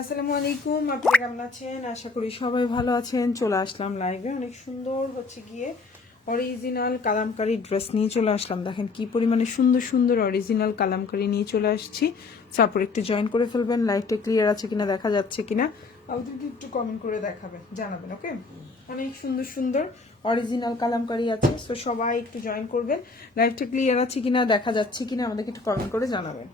আসসালামু আলাইকুম, আপনারা কেমন আছেন? আশা করি সবাই ভালো আছেন। চলে আসলাম লাইভে, অনেক সুন্দর হচ্ছে গিয়ে অরিজিনাল কালামকারী ড্রেস নিয়ে চলে আসলাম। দেখেন কি পরিমাণে সুন্দর সুন্দর অরিজিনাল কালামকারী নিয়ে চলে আসছি। তারপর একটু জয়েন করে ফেলবেন। লাইভটা ক্লিয়ার আছে কিনা, দেখা যাচ্ছে কিনা আমাদেরকে একটু কমেন্ট করে দেখাবেন, জানাবেন। ওকে, অনেক সুন্দর সুন্দর অরিজিনাল কালামকারী আছে, তো সবাই একটু জয়েন করবেন। লাইভটা ক্লিয়ার আছে কিনা, দেখা যাচ্ছে কিনা আমাদেরকে একটু কমেন্ট করে জানাবেন।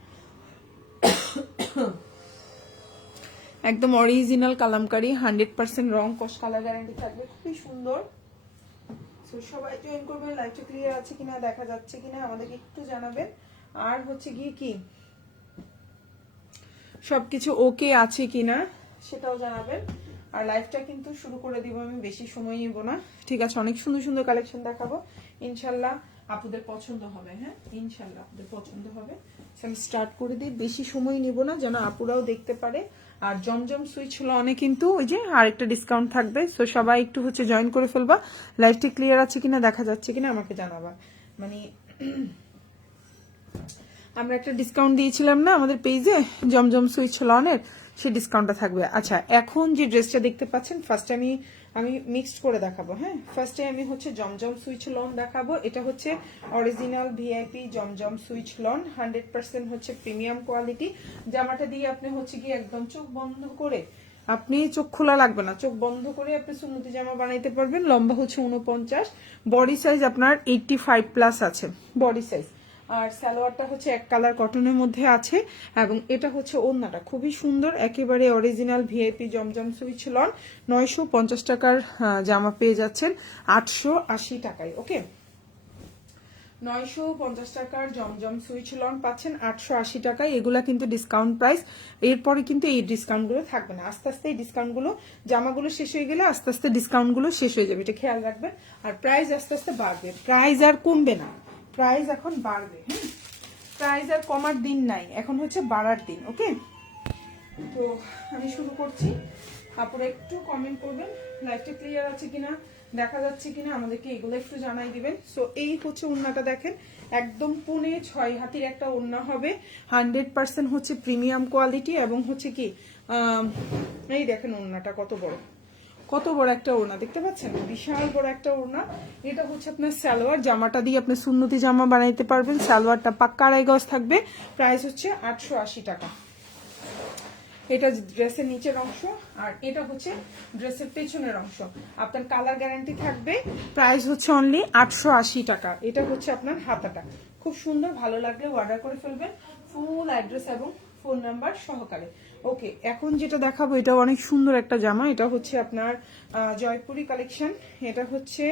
একদম অরিজিনাল কালামকারী, 100% রং কস কালার গ্যারান্টি থাকবে, খুবই সুন্দর। তো সবাই জয়েন করবেন। লাইভটা ক্লিয়ার আছে কিনা, দেখা যাচ্ছে কিনা আমাদেরকে একটু জানাবেন। আর হচ্ছে গিয়ে কি সবকিছু ওকে আছে কিনা সেটাও জানাবেন। আর লাইভটা কিন্তু শুরু করে দিব, আমি বেশি সময় নিব না, ঠিক আছে? অনেক সুন্দর সুন্দর কালেকশন দেখাবো, ইনশাল্লাহ আপুদের পছন্দ হবে। হ্যাঁ, ইনশাল্লাহ আপুদের পছন্দ হবে। আমি স্টার্ট করে দিই, বেশি সময় নিব না, যেন আপুরাও দেখতে পারে। আর জমজম সুইচ লনে কিন্তু ওই যে আরেকটা ডিসকাউন্ট থাকবে, সো সবাই একটু হচ্ছে জয়েন করে ফেলবা। লাইভটি ক্লিয়ার আছে কিনা, দেখা যাচ্ছে কিনা আমাকে জানাবা। মানে আমরা একটা ডিসকাউন্ট দিয়েছিলাম না আমাদের পেজে জমজম সুইচ লনের, সেই ডিসকাউন্টটা থাকবে। আচ্ছা, এখন যে ড্রেসটা দেখতে পাচ্ছেন, ফার্স্টে আমি মিক্সড করে দেখাবো। হ্যাঁ, ফার্স্টে আমি হচ্ছে জমজম সুইচ লন দেখাবো। এটা হচ্ছে অরিজিনাল ভিআইপি জমজম সুইচ লন, 100% হচ্ছে প্রিমিয়াম কোয়ালিটি। জামাটা দিয়ে আপনি হচ্ছে কি একদম চোখ বন্ধ করে, আপনি চোখ খোলা লাগবে না, চোখ বন্ধ করে আপনি সুন্নতি জামা বানাইতে পারবেন। লম্বা হচ্ছে 49, বডি সাইজ আপনার 85+ আছে বডি সাইজ। আর সালোয়ারটা হচ্ছে এক কালার কটনের মধ্যে আছে, এবং এটা হচ্ছে ওড়নাটা খুবই সুন্দর, একেবারে অরিজিনাল ভিআইপি জমজম সুইচ লন। 950 টাকার জামা পেয়ে যাচ্ছেন 880 টাকায়। ওকে, 950 টাকার জমজম সুইচ লন পাচ্ছেন 880 টাকায়। এগুলা কিন্তু ডিসকাউন্ট প্রাইস, এরপরে কিন্তু এই ডিসকাউন্টগুলো থাকবে না। আস্তে আস্তে এই ডিসকাউন্টগুলো, জামাগুলো শেষ হয়ে গেলে আস্তে আস্তে ডিসকাউন্টগুলো শেষ হয়ে যাবে, এটা খেয়াল রাখবেন। আর প্রাইস আস্তে আস্তে বাড়বে, প্রাইস আর কমবে না, প্রাইস এখন বাড়বে। হ্যাঁ, প্রাইস আর কমার দিন নাই, এখন হচ্ছে বাড়ার দিন। ওকে, তো আমি শুরু করছি। আপনারা একটু কমেন্ট করবেন লাইভটা ক্লিয়ার আছে কিনা, দেখা যাচ্ছে কিনা আমাদেরকে এগুলো একটু জানাই দিবেন। সো এই হচ্ছে ওড়নাটা, দেখেন একদম 6.5 হাতির একটা ওড়না হবে, 100% হচ্ছে প্রিমিয়াম কোয়ালিটি। এবং হচ্ছে কি এই দেখেন ওড়নাটা কত বড়, কত বড় একটা ওড়না দেখতে পাচ্ছেন, বিশাল বড় একটা ওড়না। এটা হচ্ছে আপনার সালোয়ার, জামাটা দিয়ে আপনি সুন্নতি জামা বানাইতে পারবেন। সালোয়ারটা পাক্কা আড়াই গজ থাকবে, প্রাইস হচ্ছে 880 টাকা। এটা ড্রেসের নিচের অংশ, আর এটা হচ্ছে ড্রেসের পেছনের অংশ। আপনার কালার গ্যারান্টি থাকবে, প্রাইস হচ্ছে অনলি 880 টাকা। এটা হচ্ছে আপনার হাতাটা, খুব সুন্দর, ভালো লাগলে অর্ডার করে ফেলবেন, ফুল অ্যাড্রেস এবং ফোন নাম্বার সহকারে। ওকে, এখন যেটা দেখাবো এটা অনেক সুন্দর একটা জামা। এটা হচ্ছে আপনার জয়পুরি কালেকশন। এটা হচ্ছে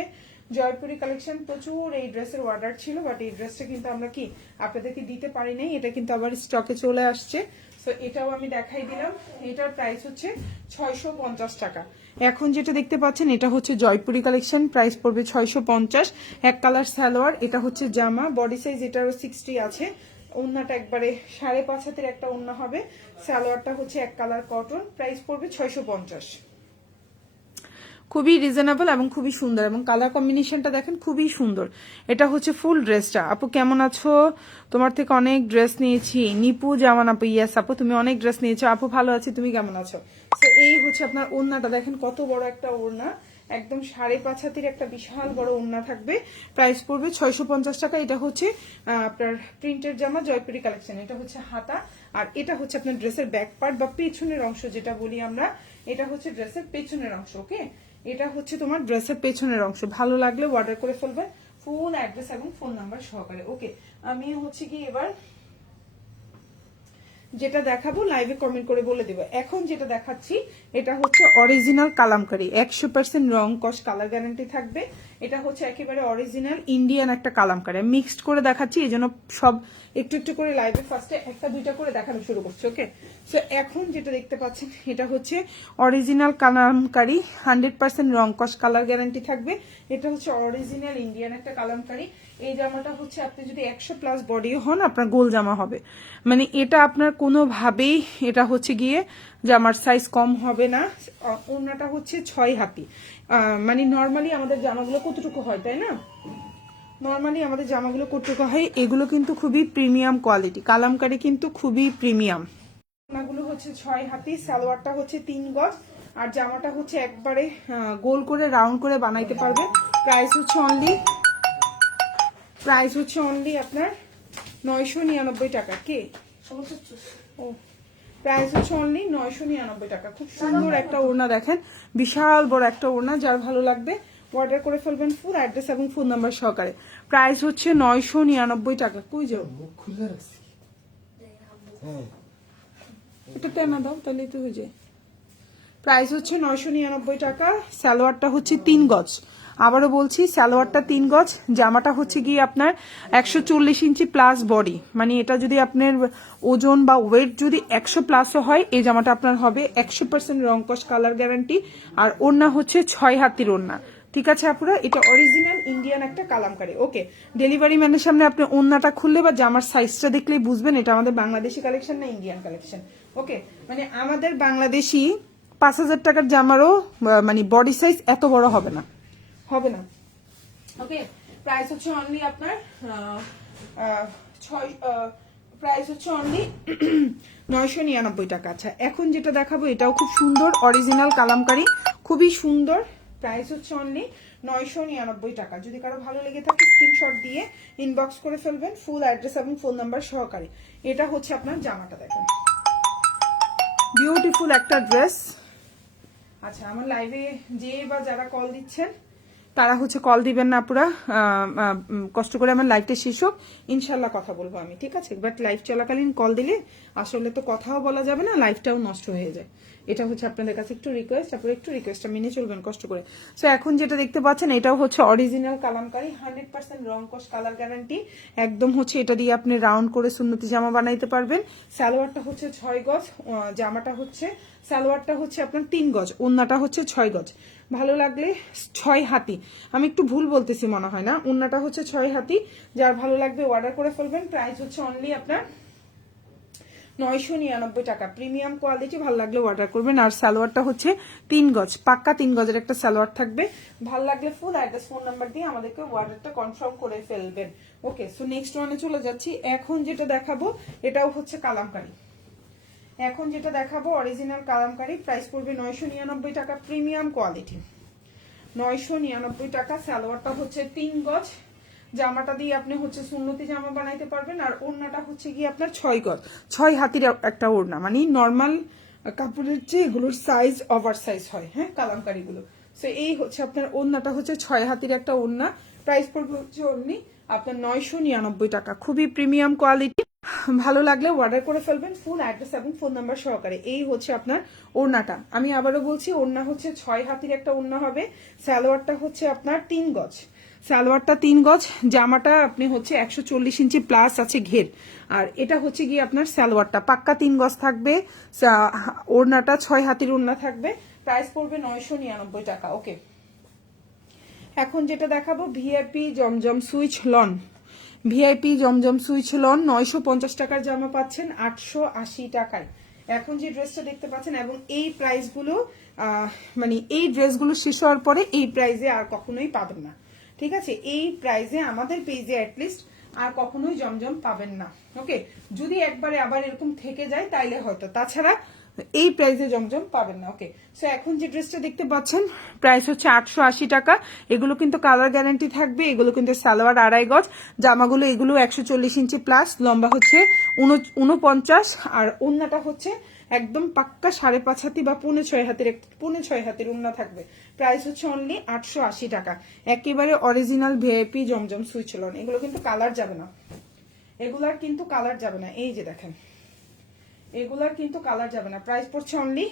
জয়পুরি কালেকশন, প্রচুর এই ড্রেসের অর্ডার ছিল, বাট এই ড্রেসটা কিন্তু আমরা কি আপনাদেরকে দিতে পারি নাই, এটা কিন্তু আবার স্টকে চলে আসছে। তো এটাও আমি দেখাই দিলাম। এটার প্রাইস হচ্ছে 650 টাকা। এখন যেটা দেখতে পাচ্ছেন এটা হচ্ছে জয়পুরি কালেকশন, প্রাইস পড়বে 650। এক কালার সালোয়ার, এটা হচ্ছে জামা, বডি সাইজ এটারও 60 আছে। ওড়নাটা একবারে 5.5 হাতের একটা ওড়না হবে। সালোয়ারটা হচ্ছে এক কালার কটন, প্রাইস পড়বে 650। খুবই রিজনেবল এবং খুবই সুন্দর, এবং কালার কম্বিনেশনটা দেখেন খুবই সুন্দর। এটা হচ্ছে ফুল ড্রেসটা। আপু কেমন আছো? তোমার থেকে অনেক ড্রেস নিয়েছি। নিপু জামান আপু, ইয়াস আপু তুমি অনেক ড্রেস নিয়েছো। আপু ভালো আছি, তুমি কেমন আছো? তো এই হচ্ছে আপনার ওড়নাটা, দেখেন কত বড় একটা ওড়না, একদম 5.5 হাতের একটা বিশাল বড় ওড়না থাকবে। প্রাইস পড়বে 650 টাকা। এটা হচ্ছে আপনার প্রিন্টের জামা, জয়পুরি কালেকশন। এটা হচ্ছে হাতা, আর এটা হচ্ছে আপনার ড্রেসের ব্যাক পার্ট বা পেছনের অংশ যেটা বলি আমরা, এটা হচ্ছে ড্রেসের পেছনের অংশ। ওকে, এটা হচ্ছে তোমার ড্রেসের পেছনের অংশ। ভালো লাগলে অর্ডার করে ফেলবে, ফুল অ্যাড্রেস এবং ফোন নাম্বার সহকারে। ওকে, আমি হচ্ছে কি এবার যেটা দেখাবো লাইভে কমেন্ট করে বলে দেবো। এখন যেটা দেখাচ্ছি এটা হচ্ছে অরিজিনাল কালামকারী, 100% রং কস কালার গ্যারান্টি থাকবে। এটা হচ্ছে একেবারে অরিজিনাল ইন্ডিয়ান একটা কালামকারী, মিক্সড করে দেখাচ্ছি, এই জন্য সব একটু একটু করে লাইভে ফার্স্টে একটা দুইটা করে দেখানো শুরু করছি। ওকে, সো এখন যেটা দেখতে পাচ্ছেন এটা হচ্ছে অরিজিনাল কালামকারী, 100% রং কস কালার গ্যারান্টি থাকবে। এটা হচ্ছে অরিজিনাল ইন্ডিয়ান একটা কালামকারী। এই জামাটা হচ্ছে আপনি যদি 100+ বডি হন আপনার গোল জামা হবে, মানে এটা আপনার কোনোভাবেই এটা হচ্ছে গিয়ে জামার সাইজ কম হবে না। ওড়নাটা হচ্ছে 6 হাতি। মানে নর্মালি আমাদের জামাগুলো কতটুকু হয় তাই না, নর্মালি আমাদের জামাগুলো কতটুকু হয়, এগুলো কিন্তু খুবই প্রিমিয়াম কোয়ালিটি, কালামকারী কিন্তু খুবই প্রিমিয়াম। ওড়নাগুলো হচ্ছে 6 হাতি, সালোয়ারটা হচ্ছে 3 গজ, আর জামাটা হচ্ছে একবারে গোল করে রাউন্ড করে বানাইতে পারবে। প্রাইস হচ্ছে অনলি আপনার 999 টাকা। কে ও, প্রাইস হচ্ছে অনলি 999 টাকা। খুব সুন্দর একটা ওড়না দেখেন, বিশাল বড় একটা ওড়না। যার ভালো লাগবে অর্ডার করে ফেলবেন ফুল অ্যাড্রেস এবং ফোন নাম্বার সহকারে। প্রাইস হচ্ছে 999 টাকা। কই যাও, এটা টেনা দাও তাহলে তো হয়ে যায়। প্রাইস হচ্ছে 999 টাকা। সালোয়ারটা হচ্ছে 3 গজ। আবারও বলছি, সালোয়ারটা 3 গজ, জামাটা হচ্ছে গিয়ে আপনার 140 ইঞ্চি প্লাস বডি, মানে এটা যদি আপনার ওজন বা ওয়েট যদি 100 প্লাসও হয়, এই জামাটা আপনার হবে 100% রং কস কালার গ্যারান্টি। আর ওড়না হচ্ছে 6 হাতির ওড়না। ঠিক আছে আপুরা, এটা অরিজিনাল ইন্ডিয়ান একটা কালামকারী। ওকে, ডেলিভারি ম্যানের সামনে আপনি ওড়নাটা খুললে বা জামার সাইজটা দেখলেই বুঝবেন এটা আমাদের বাংলাদেশি কালেকশন না ইন্ডিয়ান কালেকশন। ওকে, মানে আমাদের বাংলাদেশি 5000 টাকার জামারও মানে বডি সাইজ এত বড় হবে না। ওকে, প্রাইস হচ্ছে অনলি আপনার প্রাইস হচ্ছে অনলি 999 টাকা। আচ্ছা, এখন যেটা দেখাবো এটাও খুব সুন্দর, অরিজিনাল কালামকারী, খুবই সুন্দর। প্রাইস হচ্ছে অনলি 999 টাকা। যদি কারো ভালো লেগে থাকে স্ক্রিনশট দিয়ে ইনবক্স করে ফেলবেন ফুল অ্যাড্রেস এবং ফোন নাম্বার সহকারে। এটা হচ্ছে আপনার জামাটা, দেখেন বিউটিফুল একটা ড্রেস। আচ্ছা, আমার লাইভে যে বা যারা কল দিচ্ছেন তারা হচ্ছে কল দিবেন না পুরা, কষ্ট করে আমার লাইভটা শেষ হোক, ইনশাল্লাহ কথা বলবো আমি, ঠিক আছে? বাট লাইভ চলাকালীন কল দিলে আসলে তো কথাও বলা যাবে না, লাইভটাও নষ্ট হয়ে যায়। এটা হচ্ছে আপনাদের কাছে একটু রিকোয়েস্ট, তারপরে একটু রিকোয়েস্টটা মেনে চলবেন কষ্ট করে। সো এখন যেটা দেখতে পাচ্ছেন এটাও হচ্ছে অরিজিনাল কালামকারী, 100% রং কস কালার গ্যারান্টি। একদম হচ্ছে এটা দিয়ে আপনি রাউন্ড করে সুন্নতি জামা বানাইতে পারবেন। সালোয়ারটা হচ্ছে 6 গজ, জামাটা হচ্ছে সালোয়ারটা হচ্ছে আপনার 3 গজ, ওন্নাটা হচ্ছে 6 গজ। ভালো লাগলে 6 হাতি, আমি একটু ভুল বলতেছি মনে হয় না, ওন্নাটা হচ্ছে 6 হাতি। যার ভালো লাগবে অর্ডার করে ফেলবেন। প্রাইস হচ্ছে অনলি আপনার 999 টাকা। প্রিমিয়াম কোয়ালিটি, ভালো লাগলে অর্ডার করবেন। আর সালোয়ারটা হচ্ছে 3 গজ, পাক্কা 3 গজের একটা সালোয়ার থাকবে। ভালো লাগলে ফুল অ্যাড্রেস ফোন নাম্বার দিয়ে আমাদেরকে অর্ডারটা কনফার্ম করে ফেলবেন। ওকে, সো নেক্সট ওয়ানে চলে যাচ্ছি। এখন যেটা দেখাবো এটাও হচ্ছে কালামকারী। এখন যেটা দেখাবো অরিজিনাল কালামকারী, প্রাইস পড়বে 999 টাকা, প্রিমিয়াম কোয়ালিটি 999 টাকা। সালোয়ারটা হচ্ছে 3 গজ, জামাটা দিয়ে আপনি হচ্ছে সুন্নতি জামা বানাইতে পারবেন। আর ওড়নাটা হচ্ছে গিয়ে আপনার 6 গজ, 6 হাতির একটা ওড়না, মানে নর্মাল কাপড়ের চেয়ে এগুলোর সাইজ ওভার সাইজ হয়, হ্যাঁ কালামকারী গুলো। সো এই হচ্ছে আপনার ওড়নাটা হচ্ছে 6 হাতির একটা ওড়না। প্রাইস পড়বে হচ্ছে অনলি আপনার 999 টাকা, খুবই প্রিমিয়াম কোয়ালিটি। ভালো লাগলে অর্ডার করে ফেলবেন ফুল অ্যাড্রেস এবং ফোন নাম্বার সহকারে। এই হচ্ছে আপনার ওড়নাটা, আমি আবারও বলছি ওড়না হচ্ছে 6 হাতির একটা ওড়না হবে। সালোয়ারটা হচ্ছে আপনার 3 গজ, সালোয়ারটা 3 গজ, জামাটা আপনি হচ্ছে 140 ইঞ্চি প্লাস আছে ঘের। আর এটা হচ্ছে গিয়ে আপনার সালোয়ারটা পাক্কা 3 গজ থাকবে, ওড়নাটা 6 হাতির ওড়না থাকবে। প্রাইস পড়বে 999 টাকা। ওকে, এখন যেটা দেখাবো ভিআইপি জমজম সুইচ লন। ভিআইপি জমজম সুইচ লন 950 টাকার জামা পাচ্ছেন 880 টাকায়। এখন যে ড্রেসটা দেখতে পাচ্ছেন, এবং এই প্রাইসগুলো মানে এই ড্রেসগুলো শেষ হওয়ার পরে এই প্রাইসে আর কখনোই পাবেন না, ঠিক আছে? এই প্রাইসে আমাদের পেজে অ্যাটলিস্ট আর কখনোই জমজম পাবেন না। ওকে, যদি একবারে আবার এরকম থেকে যায় তাইলে হয়তো, তাছাড়া এই প্রাইসে জমজম পাবেন না। ওকে, সো এখন যে ড্রেসটা দেখতে পাচ্ছেন প্রাইস হচ্ছে 880 টাকা। এগুলো কিন্তু কালার গ্যারান্টি থাকবে, এগুলো কিন্তু সালোয়ার 2.5 গজ, জামাগুলো এগুলো 140 ইঞ্চি প্লাস, লম্বা হচ্ছে 49, আর ওন্নাটা হচ্ছে একদম পাক্কা 5.5 হাতি বা 6.5 হাতের ওন্না থাকবে। প্রাইস হচ্ছে অনলি 880 টাকা। একেবারে অরিজিনাল ভিআইপি জমজম সুইচ লন। এগুলো কিন্তু কালার যাবে না, এগুলার কিন্তু কালার যাবে না, এই যে দেখেন এগুলার কিন্তু কালার যাবে না। প্রাইস পড়ছে অনলি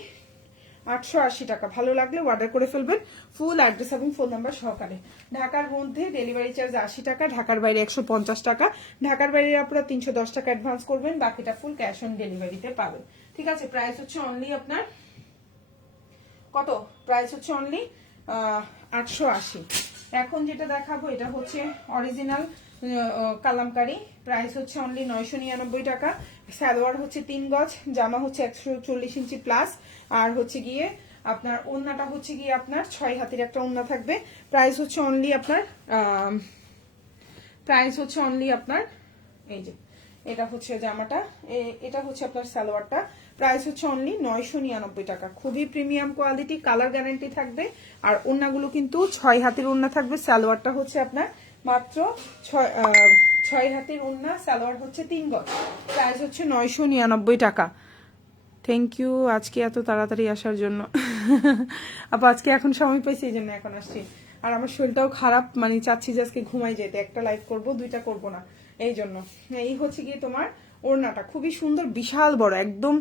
880 টাকা। ভালো লাগলে অর্ডার করে ফেলবেন ফুল অ্যাড্রেস এবং ফোন নাম্বার সহকারে। ঢাকার মধ্যে ডেলিভারি চার্জ 80 টাকা, ঢাকার বাইরে 150 টাকা। ঢাকার বাইরে আপনারা 310 টাকা অ্যাডভান্স করবেন, বাকিটা ফুল ক্যাশ অন ডেলিভারিতে পাবেন, ঠিক আছে? প্রাইস হচ্ছে অনলি আপনার কত? প্রাইস হচ্ছে অনলি 880। এখন যেটা দেখাবো এটা হচ্ছে অরিজিনাল কালামকারী, প্রাইস হচ্ছে অনলি 999 টাকা। সালোয়ার হচ্ছে 3 গজ, জামা হচ্ছে 140 ইঞ্চি প্লাস, আর হচ্ছে গিয়ে আপনার ওন্নাটা হচ্ছে গিয়ে আপনার 6 হাতের একটা ওন্না থাকবে। প্রাইস হচ্ছে অনলি আপনার এই যে এটা হচ্ছে জামাটা, এটা হচ্ছে আপনার সালোয়ারটা। প্রাইস হচ্ছে অনলি 999 টাকা। খুবই প্রিমিয়াম কোয়ালিটি, কালার গ্যারান্টি থাকবে। আর ওড়নাগুলো কিন্তু 6 হাতের ওড়না থাকবে। সালোয়ারটা হচ্ছে আপনার মাত্র 6 হাতের ওড়না, সালোয়ার হচ্ছে 3 গজ। প্রাইস হচ্ছে 999 টাকা। থ্যাংক ইউ আজকে এত তাড়াতাড়ি আসার জন্য। আপু আজকে এখন সময় পাইছি, এই জন্য এখন আসছি। আর আমার শরীরটাও খারাপ, মানে চাচ্ছি যে আজকে ঘুমাই যেতে, একটা লাইভ করব, 2টা করব না, এই জন্য। এই হচ্ছে গিয়ে তোমার ওড়নাটা খুবই সুন্দর, বিশাল বড়, একদম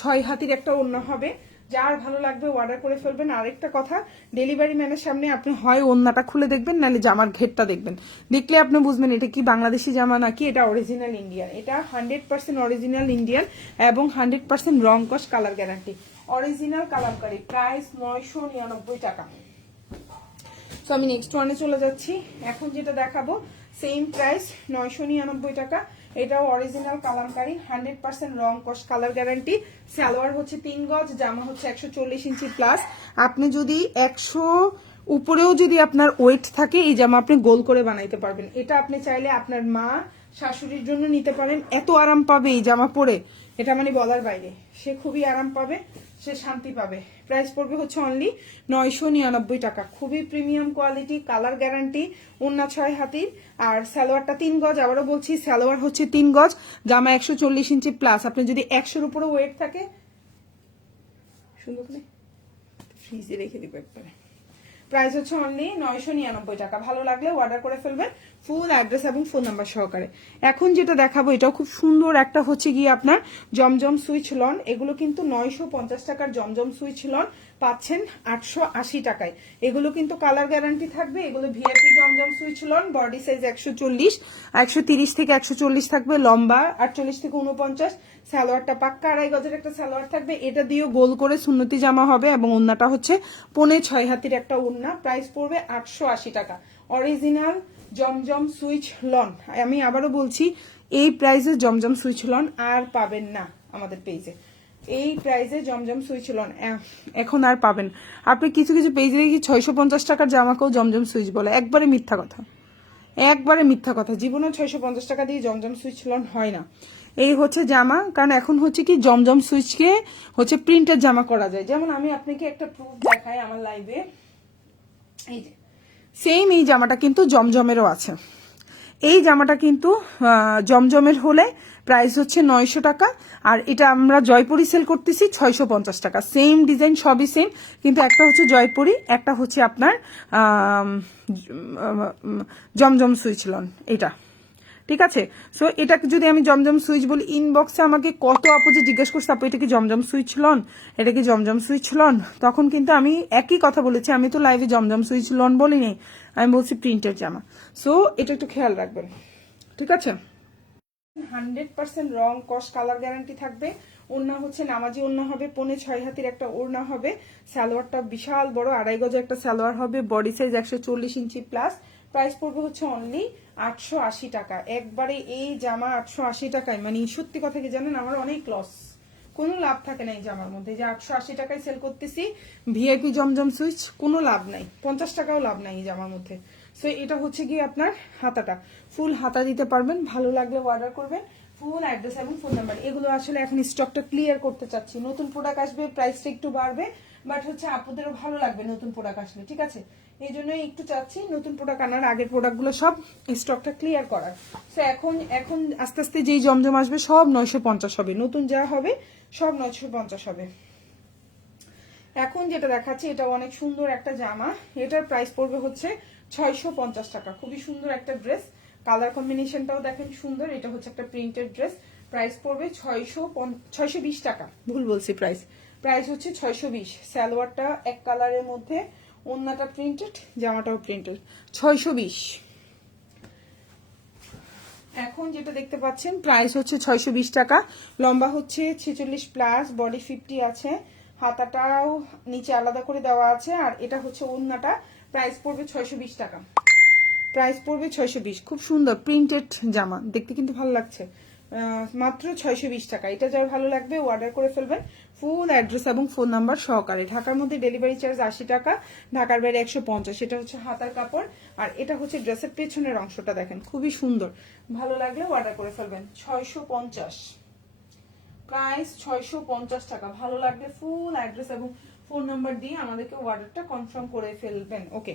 6 হাতির একটা ওড়না হবে। যার ভালো লাগবে অর্ডার করে ফেলবেন। আরেকটা কথা, ডেলিভারি ম্যানের সামনে আপনি হয় ওড়নাটা খুলে দেখবেন, নাহলে জামার ঘেরটা দেখবেন। দেখলে আপনি বুঝবেন এটা কি বাংলাদেশি জামা নাকি এটা অরিজিনাল ইন্ডিয়ান। এটা 100% অরিজিনাল ইন্ডিয়ান এবং 100% রং কস colour guarantee, original Kalamkari. Price 999 টাকা। তো আমি নেক্সট ওয়ানে চলে যাচ্ছি। এখন যেটা দেখাবো সেম প্রাইস 999 টাকা। এটাও অরিজিনাল কালামকারী, 100% রং কস কালার গ্যারান্টি। সালোয়ার হচ্ছে 3 গজ, জামা হচ্ছে 140 ইঞ্চি প্লাস। আপনি যদি 100 উপরেও যদি আপনার ওয়েট থাকে, এই জামা আপনি গোল করে বানাইতে পারবেন। এটা আপনি চাইলে আপনার মা শাশুড়ির জন্য নিতে পারেন। এত আরাম পাবে এই জামা পরে, এটা মানে বলার বাইরে। সে খুবই আরাম পাবে, সে শান্তি পাবে। প্রাইস পড়বে হচ্ছে অনলি 999 টাকা। খুবই প্রিমিয়াম কোয়ালিটি, কালার গ্যারান্টি, ওড়না 6 হাতির। আর সালোয়ারটা 3 গজ। আবারও বলছি, সালোয়ার হচ্ছে 3 গজ, জামা 140 ইঞ্চি প্লাস। আপনি যদি 100-র উপরে ওয়েট থাকে, সুন্দর করে ফ্রিজে রেখে দিব একবারে। প্রাইস হচ্ছে অনলি 999 টাকা। ভালো লাগলে অর্ডার করে ফেলবেন, ফুল অ্যাড্রেস এবং ফোন নাম্বার সহকারে। এখন যেটা দেখাবো এটাও খুব সুন্দর একটা হচ্ছে গিয়ে আপনার জমজম সুইচ লন। এগুলো কিন্তু 950 টাকার জমজম সুইচ লন পাচ্ছেন 880 টাকায়। এগুলো কিন্তু কালার গ্যারান্টি থাকবে। এগুলো ভিআইপি জমজম সুইচ লন। বডি সাইজ 130 থেকে 140 থাকবে, লম্বা 48 থেকে 49। সালোয়ারটা পাক্কা 2.5 গজের একটা সালোয়ার থাকবে। এটা দিয়েও গোল করে সুন্নতি জামা হবে এবং ওড়নাটা হচ্ছে 5.5 হাতির একটা ওড়না। প্রাইস পড়বে 880 টাকা। অরিজিনাল জমজম সুইচ লন। আমি আবারও বলছি, এই প্রাইসে জমজম সুইচ লন আর পাবেন না আমাদের পেজে। এই প্রাইসে জমজম সুইচ লন এখন আর পাবেন। আপনি কিছু কিছু পেজে দেখি 650 টাকার জামাকেও জমজম সুইচ বলে, একবারে মিথ্যা কথা, একবারে মিথ্যা কথা। জীবনেও 650 টাকা দিয়ে জমজম সুইচ লন হয় না। এই হচ্ছে জামা, কারণ এখন হচ্ছে কি জমজম সুইচকে হচ্ছে প্রিন্টের জামা করা যায়। যেমন আমি আপনাকে একটা প্রুফ দেখাই আমার লাইভে। এই যে সেম এই জামাটা কিন্তু জমজমেরও আছে। এই জামাটা কিন্তু জমজমের হলে প্রাইস হচ্ছে 900 টাকা। আর এটা আমরা জয়পুরি সেল করতেছি 650 টাকা। সেম ডিজাইন, সবই সেম, কিন্তু একটা হচ্ছে জয়পুরি, একটা হচ্ছে আপনার জমজম সুইচ লন এটা। ঠিক আছে, সো এটাকে যদি আমি জমজম সুইচ বলি, ইনবক্সে আমাকে কত আপু যে জিজ্ঞেস করছে, আপু এটা কি জমজম সুইচ লন, এটা কি জমজম সুইচ লন। তখন কিন্তু আমি একই কথা বলেছি, আমি তো লাইভে জমজম সুইচ লন বলিনি, আমি বলছি প্রিন্টের জামা। সো এটা একটু খেয়াল রাখবেন, ঠিক আছে। 100% রং কস কালার গ্যারান্টি থাকবে। ওড়না হচ্ছে নামাজি ওড়না হবে, 5.5 হাতির একটা ওড়না হবে। সালোয়ারটা বিশাল বড়, 2.5 গজের একটা সালোয়ার হবে। বডি সাইজ 140 ইঞ্চি প্লাস। প্রাইস পড়বে হচ্ছে অনলি 880 টাকা। একবারে এই জামা 880 টাকায়, মানে সত্যি কথা কি জানেন, আমার অনেক লস, কোনো লাভ থাকে না এই জামার মধ্যে। যে 880 টাকায় সেল করতেছি ভিআইপি জমজম সুইচ, কোনো লাভ নাই, 50 টাকাও লাভ নাই এই জামার মধ্যে। সো এটা হচ্ছে গিয়ে আপনার হাতাটা, ফুল হাতা দিতে পারবেন। ভালো লাগলে অর্ডার করবেন, ফুল অ্যাড্রেস এবং ফোন নাম্বার। এগুলো আসলে এখন স্টকটা ক্লিয়ার করতে চাচ্ছি। নতুন প্রোডাক্ট আসবে, প্রাইসটা একটু বাড়বে, বাট হচ্ছে আপনাদেরও ভালো লাগবে নতুন প্রোডাক্ট আসলে, ঠিক আছে। এই জন্যই একটু চাচ্ছি নতুন প্রোডাক্ট আনার, আগের প্রোডাক্টগুলো সব স্টকটা ক্লিয়ার করার। সো এখন আস্তে আস্তে যেই জমজম আসবে সব 950 হবে, নতুন যা হবে সব 950 হবে। এখন যেটা দেখাচ্ছি এটা অনেক সুন্দর একটা জামা। এটার প্রাইস পড়বে হচ্ছে 650 টাকা। খুবই সুন্দর একটা ড্রেস, কালার কম্বিনেশনটাও দেখেন সুন্দর। এটা হচ্ছে একটা প্রিন্টেড ড্রেস। প্রাইস পড়বে 620 টাকা, ভুল বলছি প্রাইস। প্রাইস হচ্ছে 620। সালোয়ারটা এক কালারের মধ্যে, ওড়নাটা প্রিন্টেড, জামাটাও প্রিন্টেড, 620। এখন যেটা দেখতে পাচ্ছেন প্রাইস হচ্ছে 620 টাকা। লম্বা হচ্ছে 46 প্লাস, বডি 50 আছে, হাতাটাও নিচে আলাদা করে দেওয়া আছে। আর এটা হচ্ছে ওড়নাটা। প্রাইস পড়বে 620 টাকা। প্রাইস পড়বে 620। খুব সুন্দর প্রিন্টেড জামা, দেখতে কিন্তু ভালো লাগছে। মাত্র 620 টাকা। এটা যার ভালো লাগবে অর্ডার করে ফেলবেন, ফুল অ্যাড্রেস এবং ফোন নাম্বার সহকারে। ঢাকার মধ্যে ডেলিভারি চার্জ 80 টাকা, ঢাকার বাইরে 150। এটা হচ্ছে হাতার কাপড়। আর এটা হচ্ছে ড্রেসের পেছনের অংশটা দেখেন, খুবই সুন্দর। ভালো লাগলে অর্ডার করে ফেলবেন। 650 প্রাইস, 650 টাকা। ভালো লাগলে ফুল অ্যাড্রেস এবং ফোন নাম্বার দিয়ে আমাদেরকে অর্ডারটা কনফার্ম করে ফেলবেন। ওকে,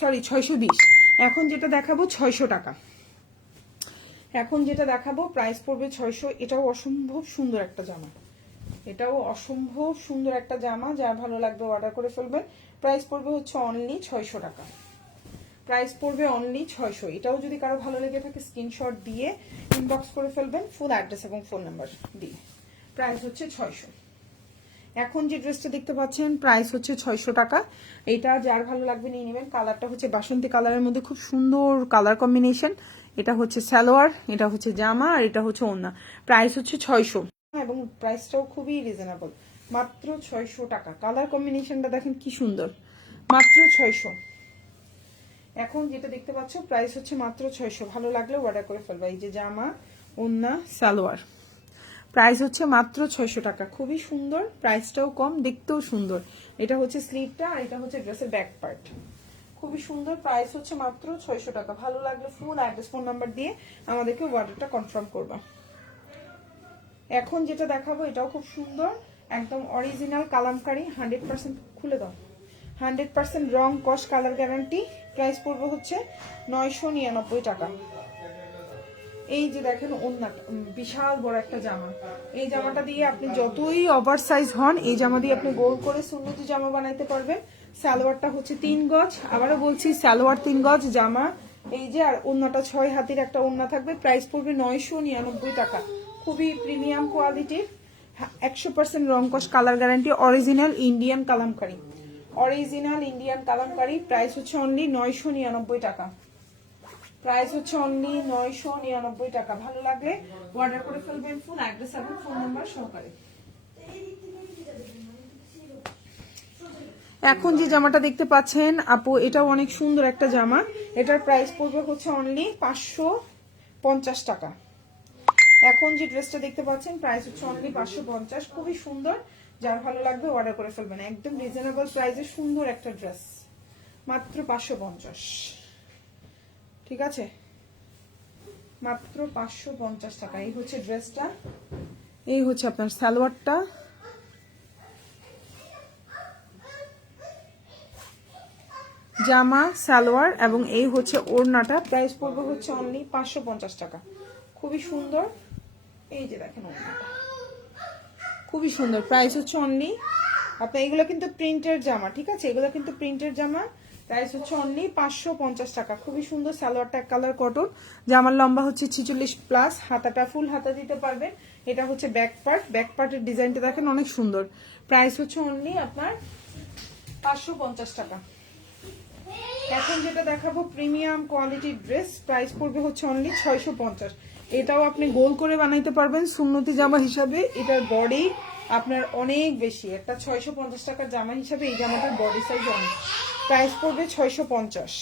সরি 620। এখন যেটা দেখাবো 600 টাকা। এখন যেটা দেখাবো প্রাইস পড়বে 600। এটাও অসম্ভব সুন্দর একটা জামা, এটাও অসম্ভব সুন্দর একটা জামা। যার ভালো লাগবে অর্ডার করে ফেলবেন। প্রাইস পড়বে হচ্ছে অনলি 600 টাকা। প্রাইস পড়বে অনলি 600। এটাও যদি কারো ভালো লেগে থাকে স্ক্রিনশট দিয়ে ইনবক্স করে ফেলবেন, ফুল অ্যাড্রেস এবং ফোন নাম্বার দিয়ে। প্রাইস হচ্ছে 600। এখন যে ড্রেসটা দেখতে পাচ্ছেন প্রাইস হচ্ছে 600 টাকা। এটা যার ভালো লাগবে নিয়ে নেবেন। কালারটা হচ্ছে বাসন্তী কালারের মধ্যে খুব সুন্দর কালার কম্বিনেশন। এটা হচ্ছে সালোয়ার, এটা হচ্ছে জামা, আর এটা হচ্ছে ওড়না। প্রাইস হচ্ছে 600 এবং প্রাইসটাও খুবই রিজনেবল, মাত্র 600 টাকা। কালার কম্বিনেশনটা দেখেন কি সুন্দর, মাত্র 600। এখন যেটা দেখতে পাচ্ছ প্রাইস হচ্ছে মাত্র 600। ভালো লাগলে অর্ডার করে ফেলবা। এই যে জামা, ওড়না, সালোয়ার। প্রাইস হচ্ছে মাত্র 600 টাকা। খুবই সুন্দর, প্রাইসটাও কম, দেখতেও সুন্দর। এটা হচ্ছে স্লিভটা, আর এটা হচ্ছে ড্রেসের ব্যাক পার্ট। খুবই সুন্দর। প্রাইস হচ্ছে মাত্র 600 টাকা। ভালো লাগলে ফুল অ্যাড্রেস ফোন নাম্বার দিয়ে আমাদেরকে অর্ডারটা কনফার্ম করবা। এখন যেটা দেখাবো এটাও খুব সুন্দর, একদম অরিজিনাল কালামকারী, 100% খুলে দাও, 100% রং কস কালার গ্যারান্টি। প্রাইস পড়বে হচ্ছে 999 টাকা। এই যে দেখেন ওন্নাটা, বিশাল বড় একটা জামা। এই জামাটা দিয়ে আপনি যতই ওভার সাইজ হন, এই জামা দিয়ে আপনি গোল করে সুন্নতি জামা বানাইতে পারবেন। সালোয়ারটা হচ্ছে 3 গজ, আবারও বলছি সালোয়ার 3 গজ, জামা এই যে, আর ওন্নাটা 6 হাতের একটা ওন্না থাকবে। প্রাইস পড়বে 999 টাকা। খুবই প্রিমিয়াম কোয়ালিটির, 100% রং কস colour guarantee, original Indian Kalamkari, original Indian Kalamkari. Price হচ্ছে অনলি 999 টাকা। প্রাইস হচ্ছে অনলি 999 টাকা। ভালো লাগলে অর্ডার করে ফেলবেন, ফুল অ্যাড্রেস এবং ফোন নাম্বার সহকারে। এখন যে জামাটা দেখতে পাচ্ছেন আপু, এটাও অনেক সুন্দর একটা জামা। এটার প্রাইস পড়বে হচ্ছে অনলি 550 টাকা। এখন যে ড্রেসটা দেখতে পাচ্ছেন প্রাইস হচ্ছে অনলি 550। খুবই সুন্দর, যার ভালো লাগবে অর্ডার করে ফেলবেন। একদম রিজনেবল প্রাইসে সুন্দর একটা ড্রেস, মাত্র 550। ঠিক আছে, মাত্র 550 টাকা। এই হচ্ছে ড্রেসটা, এই হচ্ছে আপনার সালোয়ারটা, জামা, সালোয়ার, এবং এই হচ্ছে ওড়নাটা। প্রাইস পড়বে হচ্ছে অনলি 550 টাকা। খুবই সুন্দর, এই যে দেখেন ওড়নাটা খুবই সুন্দর। প্রাইস হচ্ছে অনলি, আপনার এগুলো কিন্তু প্রিন্টের জামা, ঠিক আছে, এগুলো কিন্তু প্রিন্টের জামা। প্রাইস হচ্ছে অনলি 550 টাকা। খুবই সুন্দর। সালোয়ারটা এক কালার কটন, জামার লম্বা হচ্ছে 46+, হাতাটা ফুল হাতা দিতে পারবেন। এটা হচ্ছে ব্যাক পার্ট, ব্যাক পার্টের ডিজাইনটা দেখেন অনেক সুন্দর। প্রাইস হচ্ছে অনলি আপনার 550 টাকা। এখন যেটা দেখাবো প্রিমিয়াম কোয়ালিটির ড্রেস, প্রাইস পড়বে হচ্ছে অনলি 650। এটাও আপনি গোল করে বানাইতে পারবেন সুন্নতি জামা হিসাবে। এটার বডি আপনার অনেক বেশি, একটা 650 টাকার জামা হিসাবে এই জামাটার বডি সাইজ অনেক। প্রাইস পড়বে 650।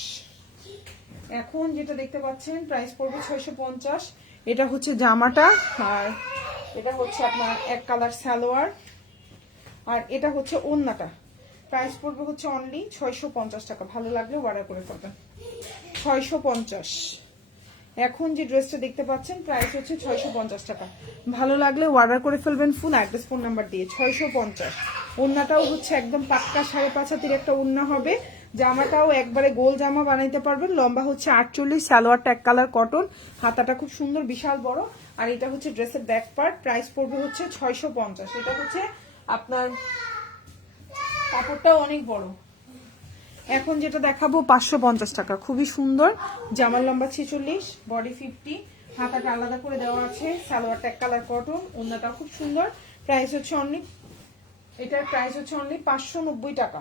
এখন যেটা দেখতে পাচ্ছেন প্রাইস পড়বে 650। এটা হচ্ছে জামাটা, আর এটা হচ্ছে আপনার এক কালার সালোয়ার, আর এটা হচ্ছে ওড়নাটা। প্রাইস পড়বে হচ্ছে অনলি 650 টাকা। ভালো লাগলে অর্ডার করে ফেলবেন। 650। এখন যে ড্রেসটা দেখতে পাচ্ছেন প্রাইস হচ্ছে 650 টাকা। ভালো লাগলে অর্ডার করে ফেলবেন, ফুল অ্যাড্রেস ফোন নাম্বার দিয়ে। 650। ওড়নাটাও হচ্ছে একদম পাক্কা 5.5 হাতের একটা ওড়না হবে। জামাটাও একবারে গোল জামা বানাইতে পারবেন। লম্বা হচ্ছে 48, সালোয়ারটা এক কালার কটন, হাতাটা খুব সুন্দর বিশাল বড়, আর এটা হচ্ছে ড্রেসের ব্যাক পার্ট। প্রাইস পড়বে হচ্ছে 650। এটা হচ্ছে আপনার কাপড়টাও অনেক বড়। এখন যেটা দেখাবো 550 টাকা। খুবই সুন্দর, জামার লম্বা 46, বডি 50, হাতাটা আলাদা করে দেওয়া আছে, সালোয়ারটা এক কালার কটন, ওড়নাটা খুব সুন্দর। প্রাইস হচ্ছে অনলি, এটার প্রাইস হচ্ছে অনলি 590 টাকা।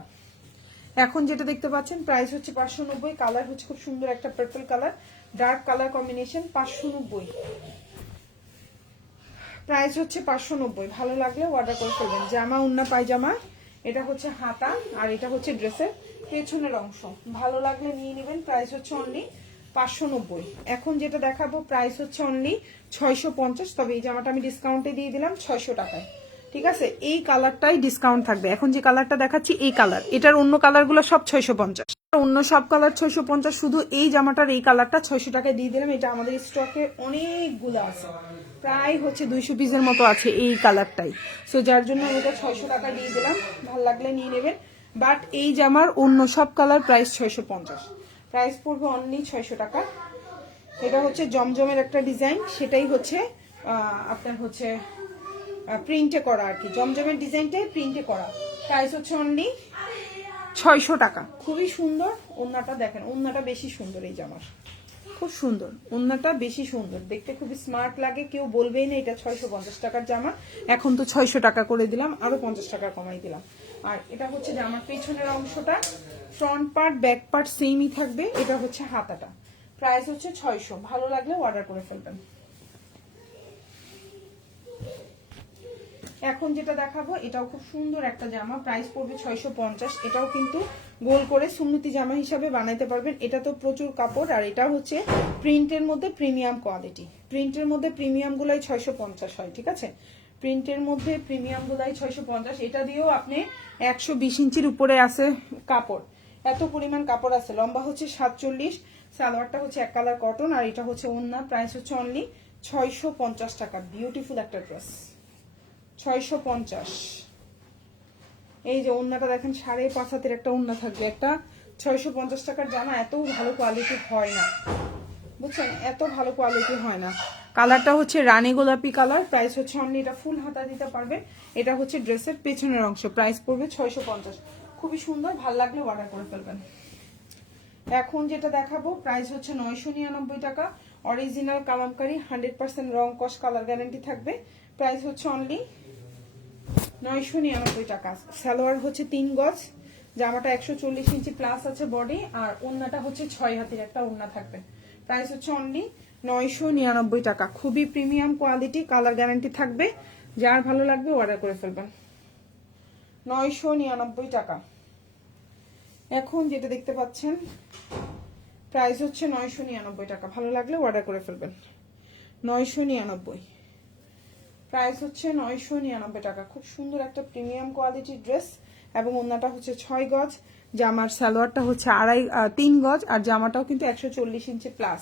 এখন যেটা দেখতে পাচ্ছেন প্রাইস হচ্ছে 590। কালার হচ্ছে খুব সুন্দর একটা purple colour, dark colour combination. 590 price হচ্ছে 590। ভালো লাগলে অর্ডার করে ফেলবেন। জামা, ওড়না, পায়জামা, এটা হচ্ছে হাতা, আর এটা হচ্ছে ড্রেসের পেছনের অংশ। ভালো লাগলে নিয়ে নেবেন। প্রাইস হচ্ছে অনলি 590। এখন যেটা দেখাবো প্রাইস হচ্ছে অনলি 650। তবে এই জামাটা আমি ডিসকাউন্টে দিয়ে দিলাম 600 টাকায়। ঠিক আছে, এই কালারটাই ডিসকাউন্ট থাকবে। এখন যে কালারটা দেখাচ্ছি এই কালার, এটার অন্য কালারগুলো সব 650। অন্য সব কালার 650, শুধু এই জামাটার এই কালারটা 600 টাকায় দিয়ে দিলাম। এটা আমাদের স্টকে অনেকগুলো আছে, প্রায় হচ্ছে 200 পিসের মতো আছে এই কালারটাই। সো যার জন্য আমি এটা 600 টাকা দিয়ে দিলাম, ভালো লাগলে নিয়ে নেবেন। বাট এই জামার অন্য সব কালার প্রাইস 650, প্রাইস পড়বে অনলি 600 টাকা। এটা হচ্ছে জমজমের একটা ডিজাইন, সেটাই হচ্ছে আপনার হচ্ছে প্রিন্টে করা আর কি, জমজমের ডিজাইনটাই প্রিন্টে করা। প্রাইস হচ্ছে অনলি 600 টাকা। খুবই সুন্দর ওন্নাটা, দেখেন ওন্নাটা বেশি সুন্দর এই জামার, খুব সুন্দর ওন্নাটা, বেশি সুন্দর দেখতে, খুবই স্মার্ট লাগে। কেউ বলবেই না এটা 650 টাকার জামা। এখন তো 600 টাকা করে দিলাম, আরো 50 টাকা কমাই দিলাম। আর এটা হচ্ছে জামার পেছনের অংশটা, ফ্রন্ট পার্ট ব্যাক পার্ট সেমই থাকবে। এটা হচ্ছে হাতাটা, প্রাইস হচ্ছে 600। ভালো লাগলে অর্ডার করে ফেলবেন। এখন যেটা দেখাবো এটাও খুব সুন্দর একটা জামা, প্রাইস পড়বে 650। এটাও কিন্তু গোল করে সুন্নতি জামা হিসাবে বানাইতে পারবেন। এটা তো প্রচুর কাপড়, আর এটা হচ্ছে প্রিন্টের মধ্যে প্রিমিয়াম কোয়ালিটি। প্রিন্টের মধ্যে প্রিমিয়াম গুলাই 650 হয়, ঠিক আছে, প্রিন্টের মধ্যে প্রিমিয়াম গুলাই 650। এটা দিয়েও আপনি 120 ইঞ্চির উপরে আছে কাপড়, এত পরিমাণ কাপড় আছে। লম্বা হচ্ছে 47, সালোয়ারটা হচ্ছে এক কালার কটন, আর এটা হচ্ছে ওন্না। প্রাইস হচ্ছে অনলি 650 টাকা। বিউটিফুল একটা ড্রেস, 650। এই যে ওন্নাটা দেখেন, 5.5 হাতের একটা ওন্না থাকবে। একটা 650 টাকার জামা এত ভালো কোয়ালিটি হয় না, বুঝছেন, এত ভালো কোয়ালিটি হয় না। কালারটা হচ্ছে রানী গোলাপি কালার। প্রাইস হচ্ছে অনলি, এটা ফুল হাতা দিতে পারবে। এটা হচ্ছে ড্রেসের পেছনের অংশ, প্রাইস পড়বে 650। খুবই সুন্দর, ভালো লাগলে অর্ডার করে ফেলবেন। এখন যেটা দেখাবো প্রাইস হচ্ছে 999 টাকা। অরিজিনাল কালামকারী, 100% রং কস কালার গ্যারান্টি থাকবে। প্রাইস হচ্ছে অনলি 999 টাকা। সালোয়ার হচ্ছে 3 গজ, জামাটা 140 ইঞ্চি প্লাস আছে বডি, আর ওন্নাটা হচ্ছে 6 হাতের একটা ওন্না থাকবে। প্রাইস হচ্ছে অনলি 999 টাকা। খুবই প্রিমিয়াম কোয়ালিটি, কালার গ্যারান্টি থাকবে। যার ভালো লাগবে অর্ডার করে ফেলবেন। 999 টাকা। এখন যেটা দেখতে পাচ্ছেন প্রাইস হচ্ছে 999 টাকা। ভালো লাগলে অর্ডার করে ফেলবেন। 999, প্রাইস হচ্ছে 999 টাকা। খুব সুন্দর একটা প্রিমিয়াম কোয়ালিটির ড্রেস, এবং ওন্নাটা হচ্ছে 6 গজ, জামার সালোয়ারটা হচ্ছে 3 গজ, আর জামাটাও কিন্তু 140 ইঞ্চি প্লাস।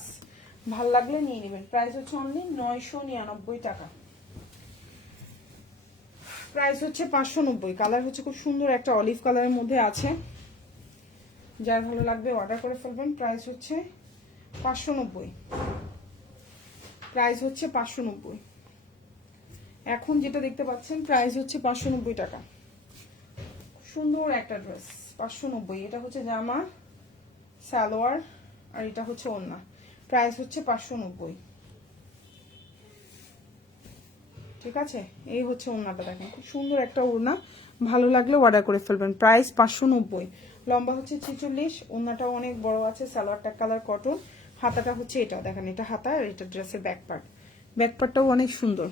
ভাল লাগলে নিয়ে নেবেন। প্রাইস হচ্ছে অনলি 999 টাকা। প্রাইস হচ্ছে 590। কালার হচ্ছে খুব সুন্দর একটা অলিভ কালারের মধ্যে আছে, যার ভালো লাগবে অর্ডার করে ফেলবেন। প্রাইস হচ্ছে 590, প্রাইস হচ্ছে 590। এখন যেটা দেখতে পাচ্ছেন প্রাইস হচ্ছে 590 টাকা। সুন্দর একটা ড্রেস, 590। এটা হচ্ছে জামা, সালোয়ার, আর এটা হচ্ছে ওড়না। প্রাইস হচ্ছে 590, ঠিক আছে। এই হচ্ছে ওড়নাটা, দেখেন খুব সুন্দর একটা ওড়না। ভালো লাগলে অর্ডার করে ফেলবেন। প্রাইস 590। লম্বা হচ্ছে 46, ওড়নাটাও অনেক বড় আছে, সালোয়ারটা কালার কটন, হাতাটা হচ্ছে এটা দেখেন, এটা হাতা, আর এটা ড্রেসের ব্যাক পার্ট। ব্যাক পার্টটাও অনেক সুন্দর।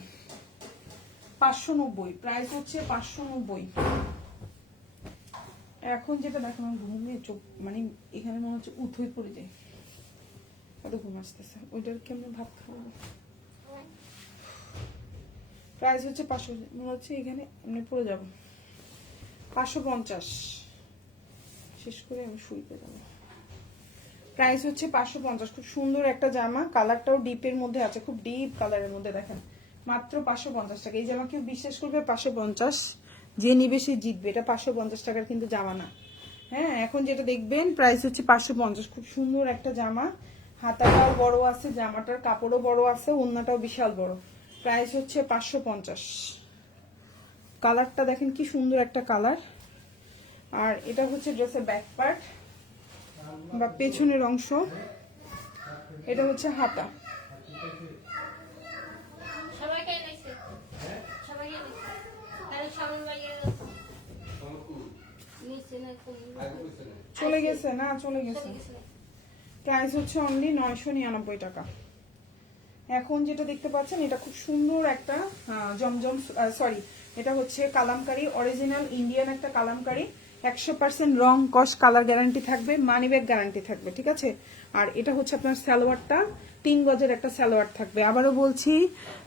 590, প্রাইস হচ্ছে 590। এখন যেটা দেখেন ঘুমিয়ে চোখ, মানে এখানে মনে হচ্ছে উঠে পড়ে যায়, কত ঘুম আসতেছে, ওইটার কেমন ভাত খাবো। প্রাইস হচ্ছে 500, মনে হচ্ছে এখানে এমনি পড়ে যাবো। 550 শেষ করে আমি শুইতে যাবো। প্রাইস হচ্ছে 550। খুব সুন্দর একটা জামা, কালারটাও ডিপের মধ্যে আছে, খুব ডিপ কালারের মধ্যে। দেখেন মাত্র 550 টাকা। এই জামা কেউ বিশ্বাস করবে 550, যে নিবে সে জিতবে। এটা 550 টাকার কিন্তু জামা না। হ্যাঁ, এখন যেটা দেখবেন প্রাইস হচ্ছে 550। খুব সুন্দর একটা জামা, হাতাটাও বড় আছে, জামাটার কাপড়ও বড় আছে, ওড়নাটাও বিশাল বড়। প্রাইস হচ্ছে 550। কালারটা দেখেন কি সুন্দর একটা কালার। আর এটা হচ্ছে ড্রেসের ব্যাক পার্ট বা পেছনের অংশ, এটা হচ্ছে হাতা। চলে গেছে না, চলে গেছে। প্রাইস হচ্ছে অনলি 999 টাকা। এখন যেটা দেখতে পাচ্ছেন এটা খুব সুন্দর একটা জমজম, সরি, এটা হচ্ছে কালামকারী, অরিজিনাল ইন্ডিয়ান একটা কালামকারী। 100% রং কস কালার গ্যারান্টি থাকবে, মানি ব্যাগ গ্যারান্টি থাকবে, ঠিক আছে। আর এটা হচ্ছে আপনার সালোয়ারটা, 3 গজের একটা সালোয়ার থাকবে। আবারও বলছি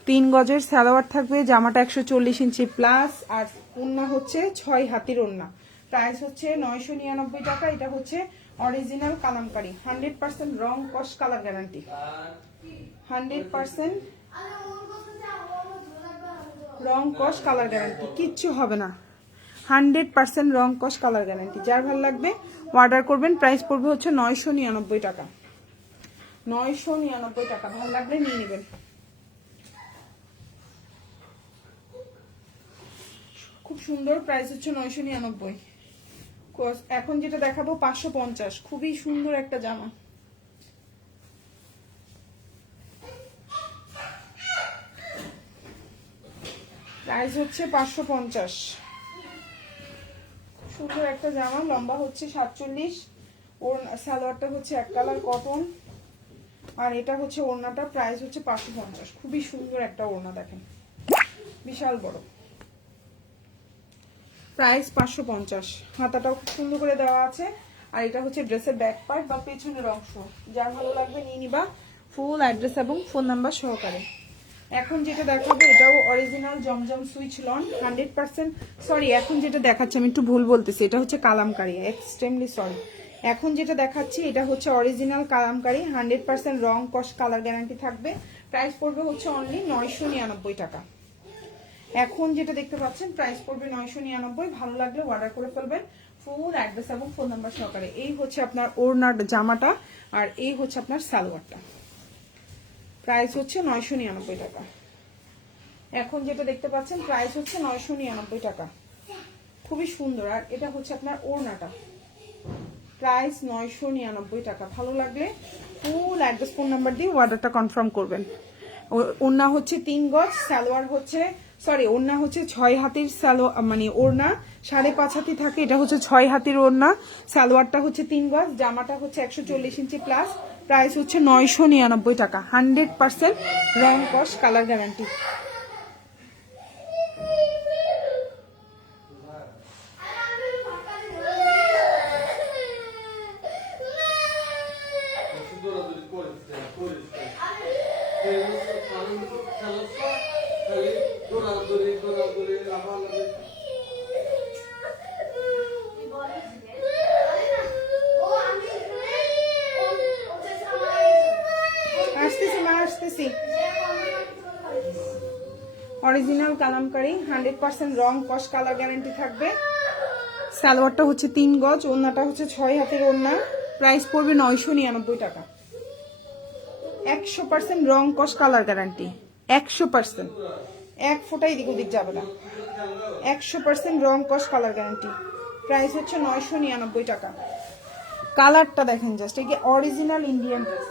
3 গজের সালোয়ার থাকবে, জামাটা 140 ইঞ্চি প্লাস, আর ওড়না হচ্ছে 6 হাতির ওড়না। প্রাইস হচ্ছে 999 টাকা। এটা হচ্ছে অরিজিনাল কালামকারী, 100% রং কস কালার গ্যারান্টি, 100% রং কস কালার গ্যারান্টি, কিচ্ছু হবে না। 100% রং কস কালার গ্যারান্টি। যার ভালো লাগবে অর্ডার করবেন। প্রাইস পড়বে হচ্ছে 999 টাকা, 999 টাকা। ভালো লাগলে নিয়ে নেবেন। খুব সুন্দর, প্রাইস হচ্ছে 999। এখন যেটা দেখাবো 550, খুবই সুন্দর একটা জামা। প্রাইস হচ্ছে 550, সুন্দর একটা জামা। লম্বা হচ্ছে 47, ওর সালোয়ারটা হচ্ছে এক কালার কটন, আর এটা হচ্ছে ওড়নাটা। প্রাইস হচ্ছে 550, খুবই সুন্দর একটা ওড়না, দেখেন বিশাল বড়। প্রাইস 550, হাতাটাও খুব সুন্দর করে দেওয়া আছে। আর এটা হচ্ছে ড্রেসের ব্যাক পার্ট বা পেছনের অংশ। যার ভালো লাগবে নিয়ে নিবা, ফুল অ্যাড্রেস এবং ফোন নাম্বার সহকারে। এখন যেটা দেখাবো এটাও অরিজিনাল জমজম সুইচ লন 100%। সরি, এখন যেটা দেখাচ্ছি আমি একটু ভুল বলতেছি, এটা হচ্ছে কালামকারী, এক্সট্রিমলি সরি। এখন যেটা দেখাচ্ছি এটা হচ্ছে অরিজিনাল কালামকারী, 100% রং কস কালার গ্যারান্টি থাকবে। প্রাইস পড়বে হচ্ছে অনলি 999 টাকা। এখন যেটা দেখতে পাচ্ছেন প্রাইস পড়বে 999। ভালো লাগলে অর্ডার করে ফেলবেন, ফুল অ্যাড্রেস এবং ফোন নাম্বার সহকারে। এই হচ্ছে আপনার ওড়নার জামাটা, আর এই হচ্ছে আপনার সালোয়ারটা। প্রাইস হচ্ছে 999 টাকা। এখন যেটা দেখতে পাচ্ছেন প্রাইস হচ্ছে 999 টাকা, খুবই সুন্দর। আর এটা হচ্ছে আপনার ওড়নাটা, প্রাইস 999 টাকা। ভালো লাগলে ফুল অ্যাড্রেস ফোন নাম্বার দিয়ে অর্ডারটা কনফার্ম করবেন। ওড়না হচ্ছে 3 গজ, সালোয়ার হচ্ছে সরি ওড়না হচ্ছে 6 হাতের মানে ওড়না 5.5 হাতি থাকে, এটা হচ্ছে 6 হাতের ওড়না। সালোয়ারটা হচ্ছে 3 গজ, জামাটা হচ্ছে 140 ইঞ্চি প্লাস। প্রাইস হচ্ছে 999 টাকা, 100% রং কস কালার গ্যারান্টি। আসতেছি মা, আসতেছি। অরিজিনাল কালামকারী, 100% রং কস কালার গ্যারান্টি থাকবে। সালোয়ারটা হচ্ছে 3 গজ, ওড়নাটা হচ্ছে 6 হাতের ওড়না। প্রাইস পড়বে 999 টাকা। 100% রং কস কালার গ্যারান্টি, 100%, এক ফোঁটা এদিক ওদিক যাবে না। 100% রং কস কালার গ্যারান্টি। প্রাইস হচ্ছে 999 টাকা। কালারটা দেখেন জাস্ট, এই অরিজিনাল ইন্ডিয়ান ড্রেস।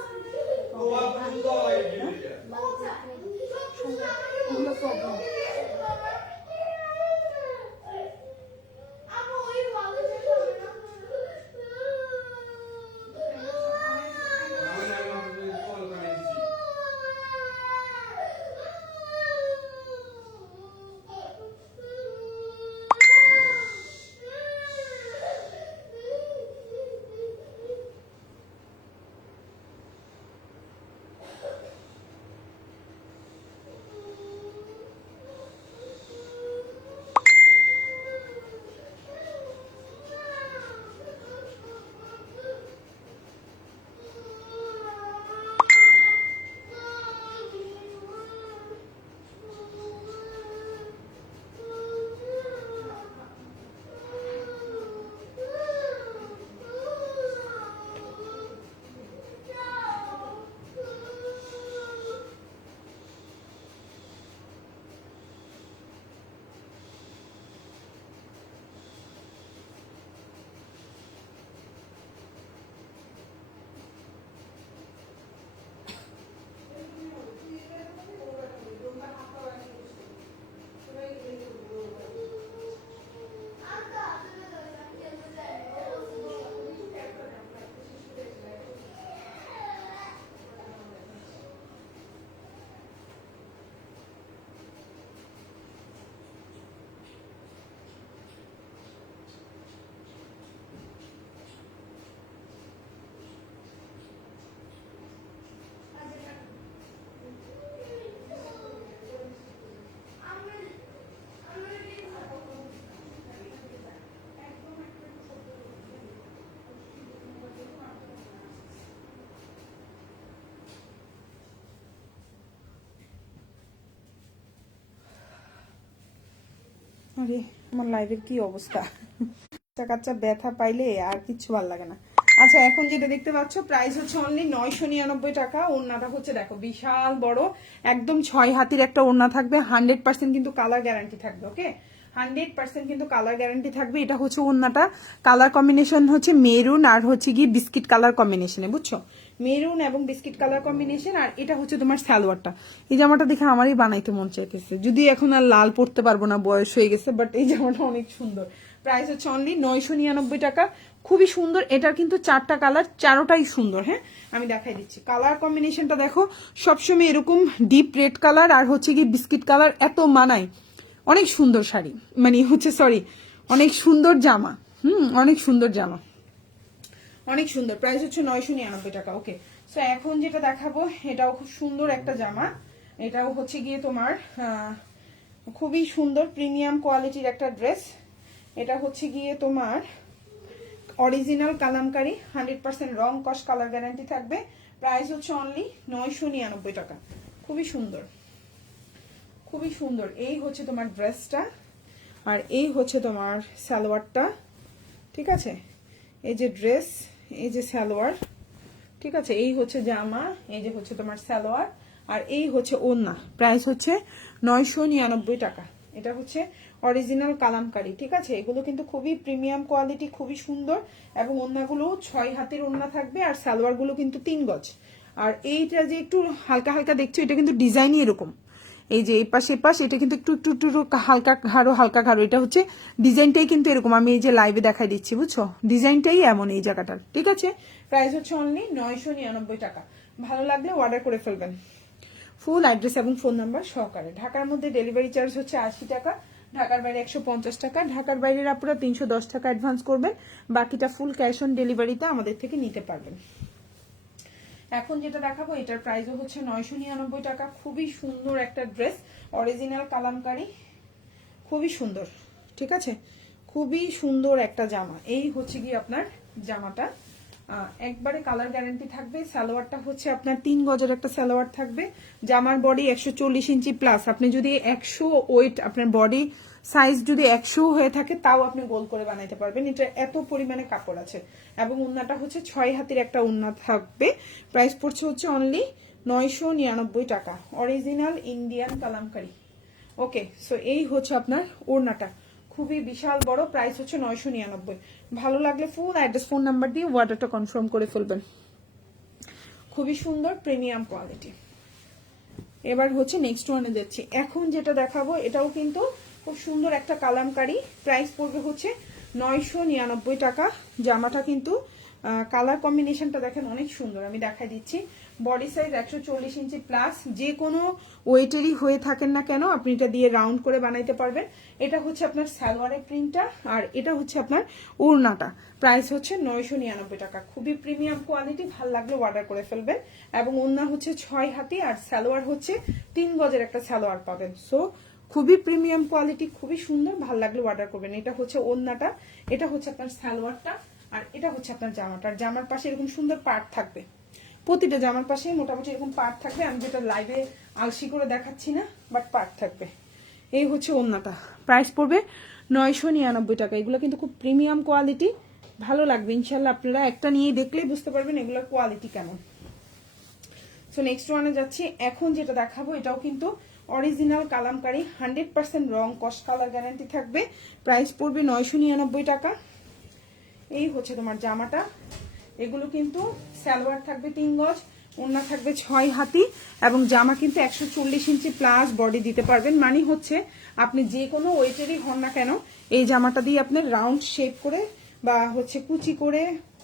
আরে আমার লাইভের কি অবস্থা, কাচ্চা কাচ্চা ব্যথা পাইলে আর কিচ্ছু ভালো লাগে না। আচ্ছা, এখন যেটা দেখতে পাচ্ছ প্রাইস হচ্ছে অনলি 999 টাকা। ওড়নাটা হচ্ছে দেখো বিশাল বড়, একদম 6 হাতির একটা ওড়না থাকবে, 100% কিন্তু কালার গ্যারান্টি থাকবে। ওকে, 100% কিন্তু কালার গ্যারান্টি থাকবে। এটা হচ্ছে ওড়নাটা, কালার কম্বিনেশন হচ্ছে মেরুন আর হচ্ছে কি বিস্কিট কালার কম্বিনেশনে, বুঝছো, মেরুন এবং বিস্কিট কালার কম্বিনেশন। আর এটা হচ্ছে তোমার সালোয়ারটা। এই জামাটা দেখে আমারই বানাইতে মন চাইতেছে, যদি এখন আর লাল পরতে পারবো না, বয়স হয়ে গেছে, বাট এই জামাটা অনেক সুন্দর। প্রাইস হচ্ছে অনলি 999 টাকা। খুবই সুন্দর। এটার কিন্তু 4টা কালার, 4টাই সুন্দর। হ্যাঁ, আমি দেখাই দিচ্ছি কালার কম্বিনেশনটা দেখো, সবসময় এরকম ডিপ রেড কালার আর হচ্ছে কি বিস্কিট কালার, এত মানায়। অনেক সুন্দর শাড়ি, মানে হচ্ছে সরি অনেক সুন্দর জামা। অনেক সুন্দর জামা, অনেক সুন্দর। প্রাইস হচ্ছে 999 টাকা। ওকে, সো এখন যেটা দেখাবো এটাও খুব সুন্দর একটা জামা। এটাও হচ্ছে গিয়ে তোমার খুবই সুন্দর প্রিমিয়াম কোয়ালিটির একটা ড্রেস। এটা হচ্ছে গিয়ে তোমার অরিজিনাল কালামকারী, 100% রং কস কালার গ্যারান্টি থাকবে। প্রাইস হচ্ছে অনলি 999 টাকা। খুবই সুন্দর, খুবই সুন্দর। এই হচ্ছে তোমার ড্রেসটা, আর এই হচ্ছে তোমার সালোয়ারটা। ঠিক আছে, এই যে ড্রেস, এই যে সালোয়ার। ঠিক আছে, এই হচ্ছে জামা, এই যে হচ্ছে তোমার সালোয়ার, আর এই হচ্ছে ওড়না। প্রাইস হচ্ছে 999 টাকা। এটা হচ্ছে অরিজিনাল কালামকারী। ঠিক আছে, এগুলো কিন্তু খুবই প্রিমিয়াম কোয়ালিটি, খুবই সুন্দর। এবং ওড়নাগুলো 6 হাতের ওড়না থাকবে, আর সালোয়ার গুলো কিন্তু 3 গজ। আর এইটা যে একটু হালকা হালকা দেখছো, এটা কিন্তু ডিজাইনই এরকম। এই যে এই পাশে পাশ, এটা কিন্তু একটু একটু একটু হালকা ঘাড়ো হালকা ঘাড়ো, এটা হচ্ছে ডিজাইনটাই কিন্তু এরকম। আমি এই যে লাইভে দেখাই দিচ্ছি, বুঝছো, ডিজাইনটাই এমন এই জায়গাটার। ঠিক আছে, প্রাইস হচ্ছে অনলি 999 টাকা। ভালো লাগলে অর্ডার করে ফেলবেন, ফুল অ্যাড্রেস এবং ফোন নাম্বার সহকারে। ঢাকার মধ্যে ডেলিভারি চার্জ হচ্ছে 80 টাকা, ঢাকার বাইরে 150 টাকা। ঢাকার বাইরের আপনারা 310 টাকা অ্যাডভান্স করবেন, বাকিটা ফুল ক্যাশ অন ডেলিভারিতে আমাদের থেকে নিতে পারবেন। এখন যেটা দেখাবো এটার প্রাইসও হচ্ছে 999 টাকা। খুবই সুন্দর একটা ড্রেস, অরিজিনাল কালামকারী, খুবই সুন্দর। ঠিক আছে, খুবই সুন্দর একটা জামা। এই হচ্ছে কি আপনার জামাটা, একবারে কালার গ্যারান্টি থাকবে। সালোয়ারটা হচ্ছে আপনার 3 গজের একটা সালোয়ার থাকবে। জামার বডি 140 ইঞ্চি প্লাস। আপনি যদি 100 ওয়েট, আপনার বডি সাইজ যদি 100 হয়ে থাকে, তাও আপনি গোল করে বানাইতে পারবেন। এটা এত পরিমাণে কাপড় আছে। এবং উন্নাটা হচ্ছে 6 হাতের একটা উন্না থাকবে। প্রাইস পড়ছে হচ্ছে অনলি 999 টাকা, অরিজিনাল ইন্ডিয়ান কালামকারী। ওকে, সো এই হচ্ছে আপনার ওড়নাটা, খুবই বিশাল বড়। প্রাইস হচ্ছে 999। ভালো লাগলে ফুল অ্যাড্রেস ফোন নাম্বার দিয়ে অর্ডারটা কনফার্ম করে ফেলবেন। খুবই সুন্দর প্রিমিয়াম কোয়ালিটি। এবার হচ্ছে নেক্সট ওয়ানে যাচ্ছি। এখন যেটা দেখাবো এটাও কিন্তু খুব সুন্দর একটা কালামকারী। প্রাইস পড়বে হচ্ছে 999 টাকা। জামাটা কিন্তু কালার কম্বিনেশনটা দেখেন অনেক সুন্দর, আমি দেখাই দিচ্ছি। বডি সাইজ 140 ইঞ্চি প্লাস। যে কোনো ওয়েটেরই হয়ে থাকেন না কেন, আপনি এটা দিয়ে রাউন্ড করে বানাইতে পারবেন। এটা হচ্ছে আপনার সালোয়ারের প্রিন্টটা, আর এটা হচ্ছে আপনার ওড়নাটা। প্রাইস হচ্ছে 999 টাকা। খুবই প্রিমিয়াম কোয়ালিটি, ভাল লাগলে অর্ডার করে ফেলবেন। এবং ওড়না হচ্ছে 6 হাতি, আর সালোয়ার হচ্ছে 3 গজের একটা সালোয়ার পাবেন। সো খুবই প্রিমিয়াম কোয়ালিটি, খুবই সুন্দর, ভাল লাগলে অর্ডার করবেন। এটা হচ্ছে ওড়নাটা, এটা হচ্ছে আপনার সালোয়ারটা, আর এটা হচ্ছে আপনার জামাটা। আর জামার পাশে এরকম সুন্দর পার্ট থাকবে, প্রতিটা জামার পাশে মোটামুটি এরকম পার্ট থাকবে। আমি যেটা লাইভে আলসি করে দেখাচ্ছি না, বাট পার্ট থাকবে। এই হচ্ছে ওড়নাটা। প্রাইস পড়বে 999 টাকা। এগুলো কিন্তু খুব প্রিমিয়াম কোয়ালিটি, ভালো লাগবে ইনশাল্লাহ। আপনারা একটা নিয়ে দেখলেই বুঝতে পারবেন এগুলোর কোয়ালিটি কেমন। সো নেক্সট ওয়ানে যাচ্ছি। এখন যেটা দেখাবো এটাও কিন্তু অরিজিনাল কালামকারী, 100% রং কস কালার গ্যারান্টি থাকবে। প্রাইস পড়বে 999 টাকা। এই হচ্ছে তোমার জামাটা। এগুলো কিন্তু সালোয়ার থাকবে 3 গজ, ওড়না থাকবে 6 হাতি, এবং জামা কিন্তু 140 ইঞ্চি প্লাস বডি দিতে পারবেন। মানে হচ্ছে আপনি যে কোনো ওয়েটেরই হন না কেন, এই জামাটা দিয়ে আপনি রাউন্ড শেপ করে বা হচ্ছে কুচি করে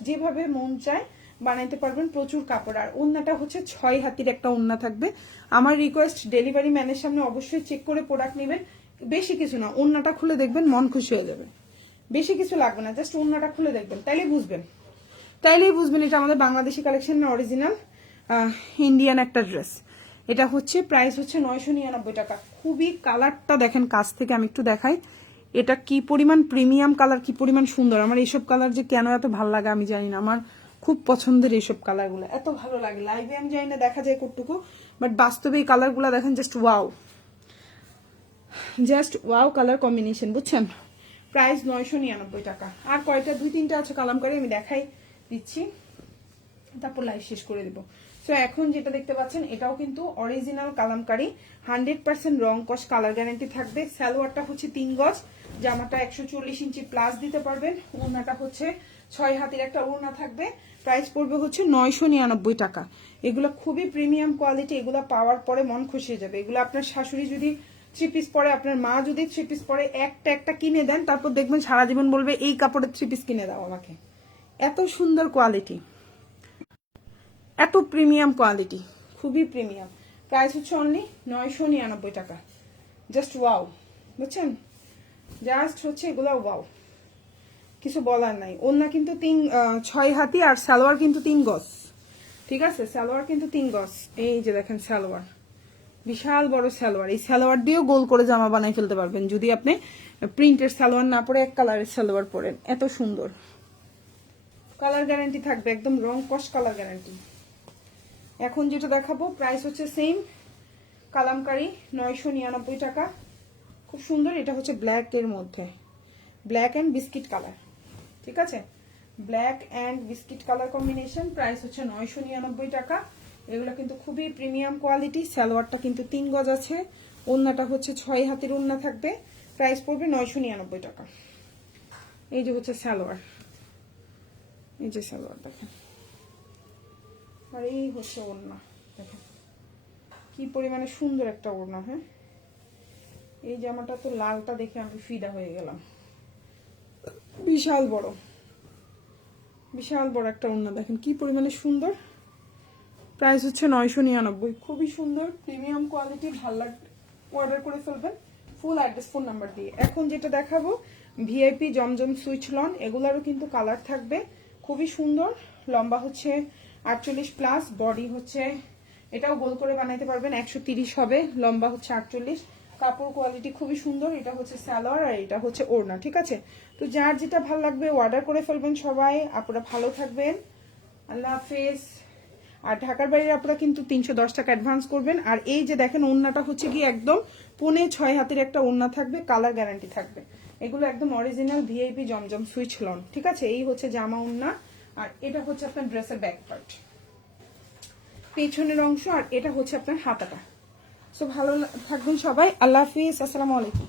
যেভাবে মন চায় বানাইতে পারবেন। প্রচুর কাপড়। আর ওড়নাটা হচ্ছে 6 হাতির একটা ওড়না থাকবে। আমার রিকোয়েস্ট, ডেলিভারি ম্যানের সামনে অবশ্যই চেক করে প্রোডাক্ট নেবেন। বেশি কিছু না, ওড়নাটা খুলে দেখবেন, মন খুশি হয়ে যাবে। বেশি কিছু লাগবে না, জাস্ট ওড়নাটা খুলে দেখবেন, তাইলেই বুঝবেন এটা আমাদের বাংলাদেশি কালেকশন না, অরিজিনাল ইন্ডিয়ান একটা ড্রেস। এটা হচ্ছে প্রাইস হচ্ছে 999 টাকা। খুবই কালারটা দেখেন কাছ থেকে, আমি একটু দেখাই। এটা কি পরিমাণ প্রিমিয়াম কালার, কি পরিমাণ সুন্দর। আমার এইসব কালার যে কেন এত ভালো লাগে আমি জানি না, আমার খুব পছন্দের এইসব কালারগুলো, এত ভালো লাগে। লাইভে আমি জানি না দেখা যায় কতটুকু, বাট বাস্তবে এই কালারগুলো দেখেন just wow. Just wow colour combination, বুঝছেন? প্রাইস 999 টাকা। আর কয়টা 2-3টা আছে কালামকারী, আমি দেখাই দিচ্ছি, তারপর লাইভ শেষ করে দেবো। সো এখন যেটা দেখতে পাচ্ছেন এটাও কিন্তু অরিজিনাল কালামকারী, 100% রং কস, কালার গ্যারান্টি থাকবে। সালোয়ারটা হচ্ছে 3 গজ, জামাটা 140 ইঞ্চি প্লাস দিতে পারবেন। ওড়নাটা হচ্ছে 6 হাতের একটা ওড়না থাকবে। প্রাইস পড়বে হচ্ছে 999 টাকা। এগুলো খুবই প্রিমিয়াম কোয়ালিটি, এগুলো পাওয়ার পরে মন খুশি হয়ে যাবে। এগুলো আপনার শাশুড়ি যদি 3 পিস পরে, আপনার মা যদি 3 পিস পরে, একটা একটা কিনে দেন, তারপর দেখবেন সারা জীবন বলবে এই কাপড়ের 3 পিস কিনে দাও আমাকে। এত সুন্দর কোয়ালিটি, এত প্রিমিয়াম কোয়ালিটি, খুবই প্রিমিয়াম। প্রাইস হচ্ছে অনলি 999 টাকা। জাস্ট ওয়াও, বুঝছেন? জাস্ট হচ্ছে এগুলো ওয়াও, কিছু বলার নাই। ওড়না কিন্তু 6 হাতি, আর সালোয়ার কিন্তু 3 গজ, ঠিক আছে? সালোয়ার কিন্তু 3 গজ। এই যে দেখেন সালোয়ার, বিশাল বড় সালোয়ার। এই সালোয়ার দিয়েও গোল করে জামা বানাই ফেলতে পারবেন যদি আপনি প্রিন্টের সালোয়ার না পরে এক কালারের সালোয়ার পরেন। এত সুন্দর কালার গ্যারান্টি থাকবে, একদম রং কস কালার গ্যারান্টি। এখন যেটা দেখাবো প্রাইস হচ্ছে সেম, কালামকারী 999 টাকা। খুব সুন্দর, এটা হচ্ছে ব্ল্যাক এর মধ্যে, ব্ল্যাক অ্যান্ড বিস্কিট কালার, ঠিক আছে? Black and biscuit colour combination. Price হচ্ছে 999 টাকা। এগুলো কিন্তু খুবই প্রিমিয়াম কোয়ালিটি। সালোয়ারটা কিন্তু 3 গজ আছে, ওড়নাটা হচ্ছে 6 হাতের ওড়না থাকবে। প্রাইস পড়বে 999 টাকা। এই যে হচ্ছে সালোয়ার, এই যে সালোয়ার দেখেন, আর এই হচ্ছে ওড়না দেখেন কি পরিমাণে সুন্দর একটা ওড়না। হ্যাঁ, এই জামাটা তো লালটা দেখে আমি ফিদা হয়ে গেলাম। বিশাল বড়, বিশাল বড় একটা ওড়না, দেখেন কি পরিমাণে সুন্দর। প্রাইস হচ্ছে 999। খুবই সুন্দর প্রিমিয়াম কোয়ালিটি, ভালো লাগবে অর্ডার করে ফেলবেন ফুল অ্যাড্রেস ফোন নাম্বার দিয়ে। এখন যেটা দেখাবো ভিআইপি জমজম সুইচ লন, এগুলারও কিন্তু কালার থাকবে, খুবই সুন্দর। লম্বা হচ্ছে 48 প্লাস, বডি হচ্ছে এটাও গোল করে বানাইতে পারবেন, 130 হবে, লম্বা হচ্ছে 48। কাপড় কোয়ালিটি খুবই সুন্দর। এটা হচ্ছে সালোয়ার আর এটা হচ্ছে ওড়না, ঠিক আছে? তো যার যেটা ভালো লাগবে অর্ডার করে ফেলবেন সবাই। আপনারা ভালো থাকবেন, আল্লাহ হাফেজ। আর ঢাকার বাইরে আপনারা কিন্তু 310 টাকা অ্যাডভান্স করবেন। আর এই যে দেখেন ওড়নাটা হচ্ছে কি একদম 5.5 হাতের একটা ওড়না থাকবে, কালার গ্যারান্টি থাকবে। এগুলো একদম অরিজিনাল ভিআইপি জমজম সুইচ লন, ঠিক আছে? এই হচ্ছে জামা ওড়না, আর এটা হচ্ছে আপনার ড্রেসের ব্যাক পার্ট, পেছনের অংশ, আর এটা হচ্ছে আপনার হাতাটা। সো ভালো থাকবেন সবাই, আল্লাহ হাফিজ, আসসালামু আলাইকুম।